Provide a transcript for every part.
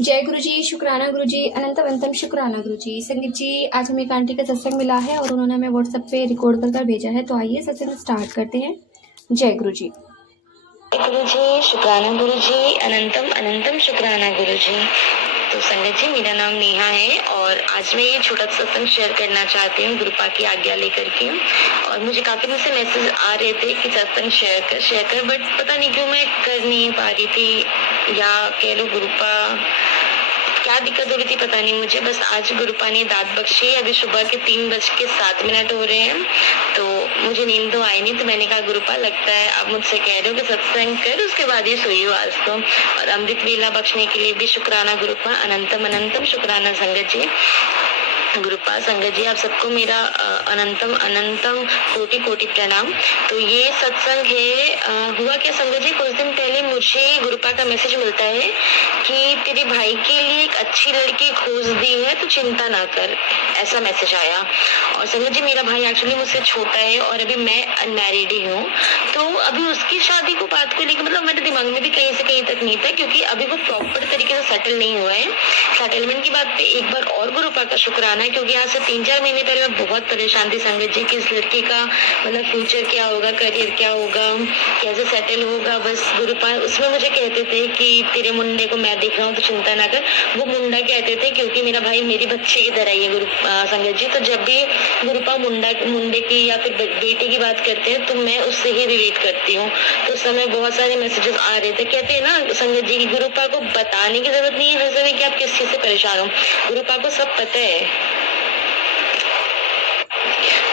जय गुरु जी, शुक्राना गुरु जी, अनंतम शुक्राना गुरु जी। संगीत जी, आज हमें एक आंटी का सत्संग मिला है और उन्होंने हमें व्हाट्सएप पे रिकॉर्ड कर भेजा है, तो आइए सत्संग स्टार्ट करते हैं। जय गुरु जी। गुरु जी, शुक्राना गुरु जी, अनंतम शुक्राना गुरु जी। तो संगत जी, मेरा नाम नेहा है और आज मैं ये छोटा सत्संग शेयर करना चाहती हूँ गुरुपा की आज्ञा लेकर के। और मुझे काफी दिन से मैसेज आ रहे थे कि सत्संग शेयर कर, बट पता नहीं क्यों मैं कर नहीं पा रही थी, या कह लो गुरुपा क्या दिक्कत हो रही थी पता नहीं मुझे। बस आज गुरुपा ने दाद बख्शी। अभी सुबह के 3:07 हो रहे हैं, तो मुझे नींद तो आई नहीं, तो मैंने कहा गुरुपा लगता है आप मुझसे कह रहे हो कि सत्संग कर, उसके बाद ही सोई हो आज तो। और अमृत वेला बख्शने के लिए भी शुक्राना गुरुपा, अनंतम शुक्राना संगत जी। गुरुपा संगत जी, आप सबको मेरा अनंतम कोटि प्रणाम। तो ये सत्संग है, हुआ क्या संगत जी, कुछ दिन पहले मुझे गुरुपा का मैसेज मिलता है कि तेरे भाई के लिए एक अच्छी लड़की खोज दी है, तो चिंता ना कर, ऐसा मैसेज आया। और संगत जी, मेरा भाई एक्चुअली मुझसे छोटा है और अभी मैं अनमैरिड ही हूँ, तो अभी उसकी शादी को बात को लेकर मतलब मेरे दिमाग में भी कहीं से कहीं तक नहीं था, क्योंकि अभी वो प्रॉपर तरीके से सेटल नहीं हुआ है। सेटलमेंट की बात पे एक बार और गुरुपा का शुक्राना है, क्योंकि आज से 3-4 महीने पहले मैं बहुत परेशान थी संगत जी कि इस लड़की का मतलब फ्यूचर क्या होगा, करियर क्या होगा, कैसे सेटल होगा। बस गुरुपा उसमें मुझे कहते थे कि तेरे मुंडे को मैं देख रहा हूँ तो चिंता ना कर। वो मुंडा कहते थे क्योंकि मेरा भाई मेरी बच्चे की तरह ही है संगत जी। तो जब भी गुरुपा मुंडे की या फिर बेटे की बात करते हैं तो मैं उससे ही रिलेट करती हूँ। तो उस समय बहुत सारे मैसेजेस आ रहे थे, कहते हैं ना संगत जी की गुरुपा को बताने की जरूरत नहीं है हर समय कि आप किस चीज से परेशान हो, गुरुपा को सब पता है।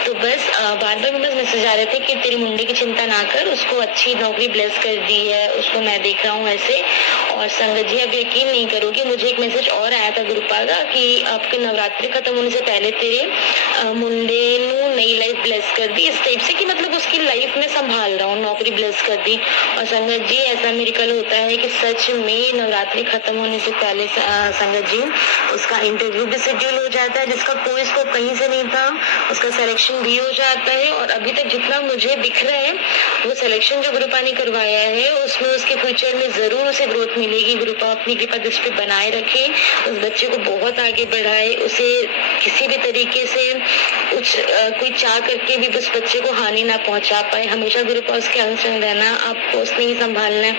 तो बस बार बार बस मैसेज आ रहे थे कि तेरी मुंडे की चिंता ना कर, उसको अच्छी नौकरी ब्लेस कर दी है, उसको मैं देख रहा हूँ ऐसे। और संगत जी, अब यकीन नहीं करोगे, मुझे एक मैसेज और आया था गुरुपा का कि आपके नवरात्रि खत्म होने से पहले तेरे मुंडे नु नई लाइफ ब्लेस कर दी, इस टाइप से कि मतलब उसकी लाइफ में संभाल रहा हूँ, नौकरी ब्लेस कर दी। और संगत जी, ऐसा मेरिकल होता है कि सच में नवरात्रि खत्म होने से पहले संगत जी उसका इंटरव्यू भी शेड्यूल हो जाता है, जिसका कोई स्कोप कहीं से नहीं था, उसका सिलेक्शन भी हो जाता है। और अभी तक जितना मुझे दिख रहा है, वो सिलेक्शन जो गुरुपा ने करवाया है उसमें उसके फ्यूचर में जरूर उसे ग्रोथ मिलेगी। गुरुपा अपनी कृपा दृष्टि बनाए रखे, उस बच्चे को बहुत आगे बढ़ाए, उसे किसी भी तरीके से कोई चाह करके भी उस बच्चे को हानि ना पहुंचा पाए। हमेशा गुरुपा उसके अंग संग रहना, आपको उसने ही संभालना है,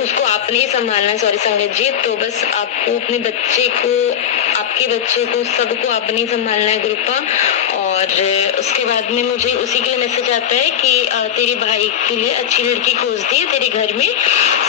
उसको आपने ही संभालना है, सॉरी संगत जी। तो बस आपको अपने बच्चे को, आपके बच्चे को, सबको आपने ही संभालना है गुरुपा। और उसके बाद में मुझे उसी के लिए मैसेज आता है कि तेरे भाई के लिए अच्छी लड़की खोज दी है, तेरे घर में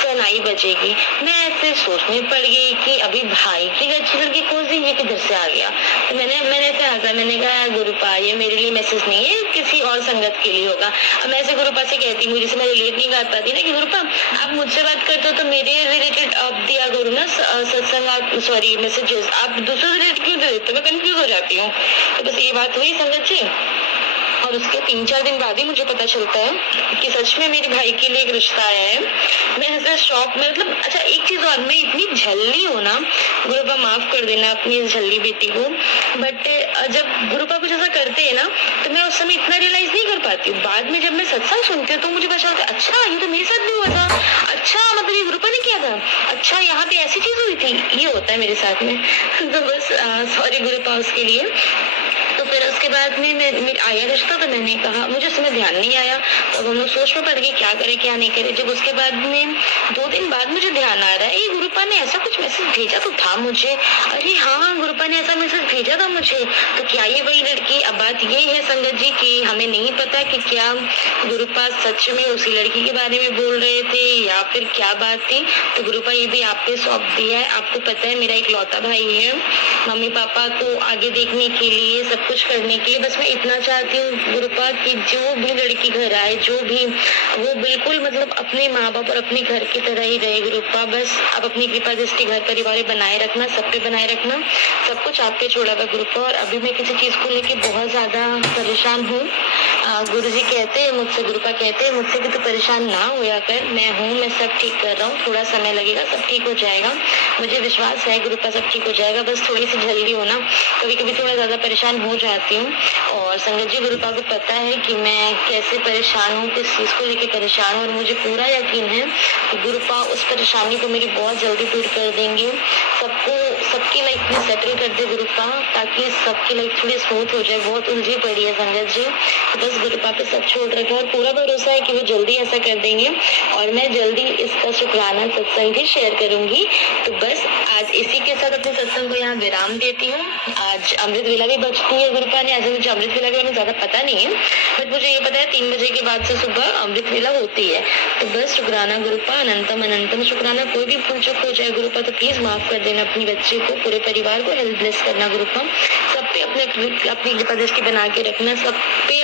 सनाई बजेगी। मैं ऐसे सोचने पड़ गई कि अभी भाई की अच्छी लड़की खोज दी, ये किधर से आ गया। तो मैंने ऐसे हंसा, मैंने कहा गुरुपा ये मेरे लिए मैसेज नहीं है, किसी और संगत के लिए होगा। अब मैं ऐसे गुरुपा से कहती हूँ, जिसे मैं रिलेट नहीं कर पाती ना कि गुरुपा आप मुझसे बात करते हो तो मेरे रिलेटेड आप दिया करो ना सत्संग, आप सॉरी मैसेजेस, आप दूसरों से रिलेटेड क्यों दे देते हो, मैं कंफ्यूज हो जाती हूँ। तो बस ये बात हुई संगत जी। और उसके 3-4 दिन बाद ही मुझे पता चलता है कि सच में मेरे भाई के लिए एक रिश्ता आया है। मैं ऐसा शॉक में, मतलब अच्छा एक चीज और, मैं इतनी झल्ली हूँ ना, गुरुपा माफ कर देना अपनी इस झल्ली बेटी को, बट जब गुरुपा कुछ ऐसा करते हैं ना तो मैं उस समय इतना रियलाइज नहीं कर पाती हूँ। बाद में जब मैं सत्संग सुनती हूँ तो मुझे पता चलता है अच्छा ये तो मेरे साथ भी हुआ था, अच्छा मतलब ये गुरुपा ने किया था, अच्छा यहाँ पे ऐसी चीज हुई थी, ये होता है मेरे साथ में। तो बस सॉरी गुरुपा उसके लिए। तो फिर उसके बाद में मैं आया रिश्ता, तो मैंने कहा, मुझे उसमें ध्यान नहीं आया, तो हम लोग सोच में पड़ गए क्या करे क्या नहीं करे। जब उसके बाद में 2 दिन बाद मुझे ध्यान आ रहा है, ये गुरुपा ने ऐसा कुछ मैसेज भेजा तो था मुझे, अरे हाँ गुरुपा ने ऐसा मैसेज भेजा था मुझे, तो क्या ये वही लड़की। अब बात ये है संगत जी कि हमें नहीं पता कि क्या गुरुपा सच में उसी लड़की के बारे में बोल रहे थे या फिर क्या बात थी। तो गुरुपा ये भी आप पे सौंप दिया है। आपको पता है मेरा एक लौता भाई है, मम्मी पापा को आगे देखने के लिए, सब कुछ करने के लिए, बस मैं इतना चाहती हूँ गुरुपा कि जो भी लड़की घर आए, जो भी वो बिल्कुल मतलब अपने माँ बाप और अपने घर की तरह ही रहे। गुरुपा बस आप अपनी कृपा दृष्टि घर परिवार बनाए रखना, सब पे बनाए रखना, सब कुछ आप पे छोड़ा हुआ गुरुपा। और अभी मैं किसी चीज को लेके बहुत ज्यादा परेशान हूँ। गुरु जी कहते हैं मुझसे, गुरुपा कहते हैं मुझसे कि तू परेशान ना होया कर, मैं हूँ, मैं सब ठीक कर रहा हूँ, थोड़ा समय लगेगा, सब ठीक हो जाएगा। मुझे विश्वास है गुरुपा सब ठीक हो जाएगा, बस थोड़ी सी जल्दी हो ना, कभी कभी थोड़ा ज़्यादा परेशान हो जाती हूँ। और संगत जी गुरुपा को पता है कि मैं कैसे परेशान हूँ, किस चीज़ को लेकर परेशान हूँ, और मुझे पूरा यकीन है कि गुरुपा उस परेशानी को मेरी बहुत जल्दी दूर कर देंगे। सबकी लाइफ में सेटल कर दे गुरुपा, ताकि सबकी लाइफ थोड़ी स्मूथ हो जाए। बहुत उलझी पड़ी है संगत जी, तो बस गुरुपा पे सब छोड़ रखा और पूरा भरोसा है कि वो जल्दी ऐसा कर देंगे, और मैं जल्दी इसका शुक्राना सत्संग भी शेयर करूंगी। तो बस आज इसी के साथ अपने सत्संग को यहाँ विराम देती हूँ। आज अमृत वेला भी बचती है गुरुपा ने, ऐसे मुझे अमृत वेला के बारे में ज्यादा पता नहीं है, बट मुझे ये पता है 3 बजे के बाद से सुबह अमृत वेला होती है। तो बस शुक्राना गुरुपा, अनंतम अनंतम शुक्राना। कोई भी भूल चूक हो जाए गुरुपा तो प्लीज माफ कर देना अपनी बच्ची को, पूरे परिवार को हेल्प ब्लेस करना गुरुपा। सब पे अपनी कृपा दृष्टि बना के रखना, सब पे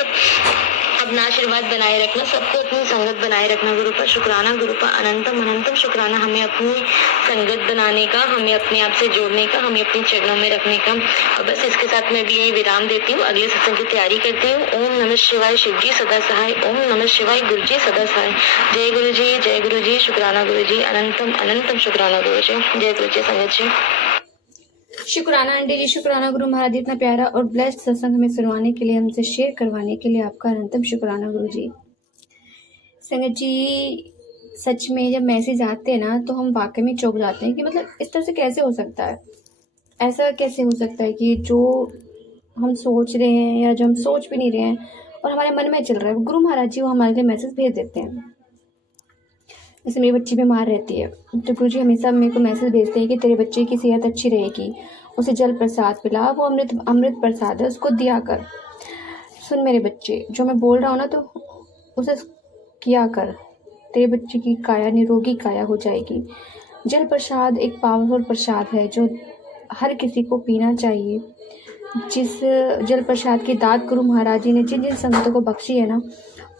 अपना आशीर्वाद बनाए रखना, सबको अपनी संगत बनाए रखना गुरुपा। शुक्राना गुरुपा, अनंतम अनंतम शुक्राना हमें अपनी संगत बनाने का, हमें अपने आप से जोड़ने का, हमें अपने चरणों में रखने का। और बस इसके साथ मैं भी यही विराम देती हूँ, अगले सत्संग की तैयारी करती हूँ। ओम नमः शिवाय, शिव जी सदा सहाय। ओम नमः शिवाय, गुरु जी सदा सहाय। जय गुरु जी, जय गुरु जी, शुक्राना गुरु जी, अनंतम अनंतम शुक्राना गुरु जी। जय गुरु जी संगत जी। शुक्राना आंटी जी, शुक्राना गुरु महाराज जी, इतना प्यारा और ब्लेस्ड सत्संग हमें सुनवाने के लिए, हमसे शेयर करवाने के लिए आपका अनंतम शुक्राना गुरु जी। संगत जी, सच में जब मैसेज आते हैं ना तो हम वाकई में चौंक जाते हैं कि मतलब इस तरह से कैसे हो सकता है, ऐसा कैसे हो सकता है कि जो हम सोच रहे हैं या जो हम सोच भी नहीं रहे हैं और हमारे मन में चल रहा है, वो गुरु महाराज जी वो हमारे लिए मैसेज भेज देते हैं। जैसे मेरी बच्ची बीमार रहती है तो गुरु जी हमेशा मेरे को मैसेज भेजते हैं कि तेरे बच्चे की सेहत अच्छी रहेगी, उसे जल प्रसाद पिला, वो अमृत प्रसाद है, उसको दिया कर। सुन मेरे बच्चे, जो मैं बोल रहा हूँ ना तो उसे किया कर, तेरे बच्चे की काया निरोगी काया हो जाएगी। जल प्रसाद एक पावरफुल प्रसाद है जो हर किसी को पीना चाहिए। जिस जल प्रसाद की दात गुरु महाराज जी ने जिन जिन संगतों को बख्शी है ना,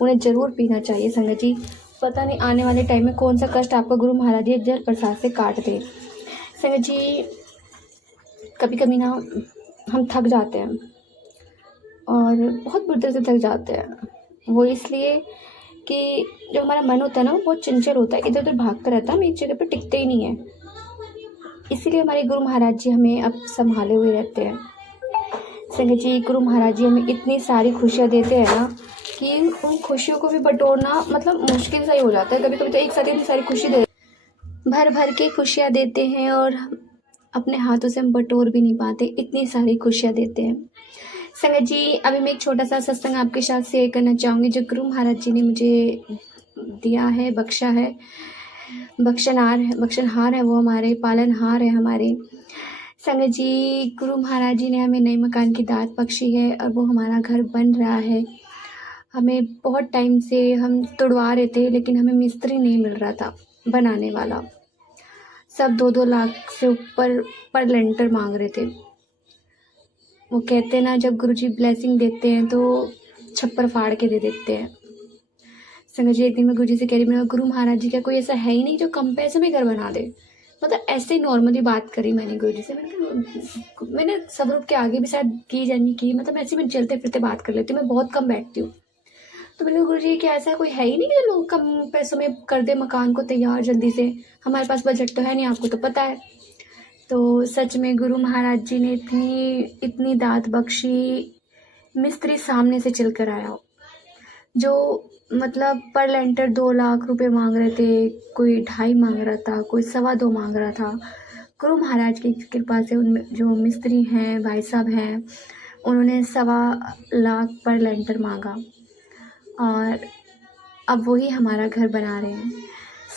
उन्हें जरूर पीना चाहिए संगत जी। पता नहीं आने वाले टाइम में कौन सा कष्ट आपका गुरु महाराज जी जल प्रसाद से काट दे। संगत जी, कभी कभी ना हम थक जाते हैं और बहुत बुरी तरह से थक जाते हैं। वो इसलिए कि जो हमारा मन होता है ना वो बहुत चंचल होता है, इधर उधर भागता रहता है, हम एक जगह पर टिकते ही नहीं है। इसीलिए हमारे गुरु महाराज जी हमें अब संभाले हुए रहते हैं। संगत जी, गुरु महाराज जी हमें इतनी सारी खुशियाँ देते हैं ना कि उन खुशियों को भी बटोरना मतलब मुश्किल सा ही हो जाता है। कभी कभी तो एक साथ इतनी सारी खुशी भर भर के खुशियाँ देते हैं और अपने हाथों से हम बटोर भी नहीं पाते, इतनी सारी खुशियाँ देते हैं। संगत जी, अभी मैं एक छोटा सा सत्संग आपके साथ शेयर करना चाहूँगी जो गुरु महाराज जी ने मुझे दिया है, बख्शा है। बख्शनहार है वो, हमारे पालनहार है हमारे। संगत जी, गुरु महाराज जी ने हमें नए मकान की दात बख्शी है और वो हमारा घर बन रहा है। हमें बहुत टाइम से हम तुड़वा रहे थे लेकिन हमें मिस्त्री नहीं मिल रहा था बनाने वाला। सब 2-2 लाख से ऊपर पर लेंटर मांग रहे थे। वो कहते हैं ना, जब गुरुजी ब्लेसिंग देते हैं तो छप्पर फाड़ के दे देते हैं। संगत जी, एक दिन मैं गुरुजी से कह रही, मैंने गुरु महाराज जी क्या कोई ऐसा है ही नहीं जो कम पैसे में घर बना दे। मतलब ऐसे ही नॉर्मली बात करी मैंने गुरुजी से। मैंने सब रूप के आगे भी शायद की जानी की, मतलब ऐसे मैं चलते फिरते बात कर लेती हूँ, मैं बहुत कम बैठती हूँ। तो मैंने कहा गुरुजी क्या ऐसा कोई है ही नहीं जो लोग कम पैसों में कर दे मकान को तैयार जल्दी से, हमारे पास बजट तो है नहीं, आपको तो पता है। तो सच में गुरु महाराज जी ने इतनी दात बख्शी, मिस्त्री सामने से चल कर आया जो मतलब पर लेंटर 2 लाख रुपए मांग रहे थे, कोई 2.5 मांग रहा था, कोई 2.25 मांग रहा था। गुरु महाराज की कृपा से उन जो मिस्त्री हैं, भाई साहब हैं, उन्होंने 2.25 लाख पर लेंटर मांगा और अब वही हमारा घर बना रहे हैं।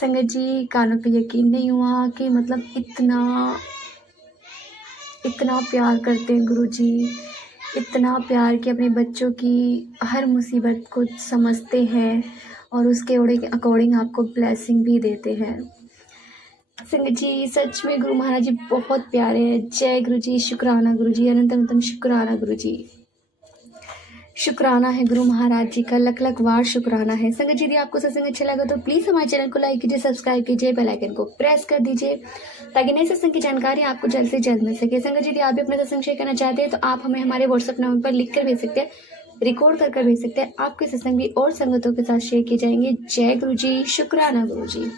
संगत जी, कानों पे यकीन नहीं हुआ कि मतलब इतना प्यार करते हैं गुरुजी, इतना प्यार कि अपने बच्चों की हर मुसीबत को समझते हैं और उसके अकॉर्डिंग आपको ब्लेसिंग भी देते हैं। संगत जी, सच में गुरु महाराज जी बहुत प्यारे हैं। जय गुरु जी, शुक्राना गुरु जी, अनंतम शुक्राना गुरु जी। शुक्राना है गुरु महाराज जी का, लख लख वार शुक्राना है। संगत जी, यदि आपको सत्संग अच्छा लगा तो प्लीज़ हमारे चैनल को लाइक कीजिए, सब्सक्राइब कीजिए, बेल आइकन को प्रेस कर दीजिए ताकि नए सत्संग की जानकारी आपको जल्द से जल्द मिल सके। संगत जी, यदि आप भी अपना सत्संग शेयर करना चाहते हैं तो आप हमें हमारे व्हाट्सएप नंबर पर लिख कर भेज सकते हैं, रिकॉर्ड कर भेज सकते हैं। आपके सत्संग भी और संगतों के साथ शेयर किए जाएंगे। जय गुरु जी, शुक्राना गुरु जी।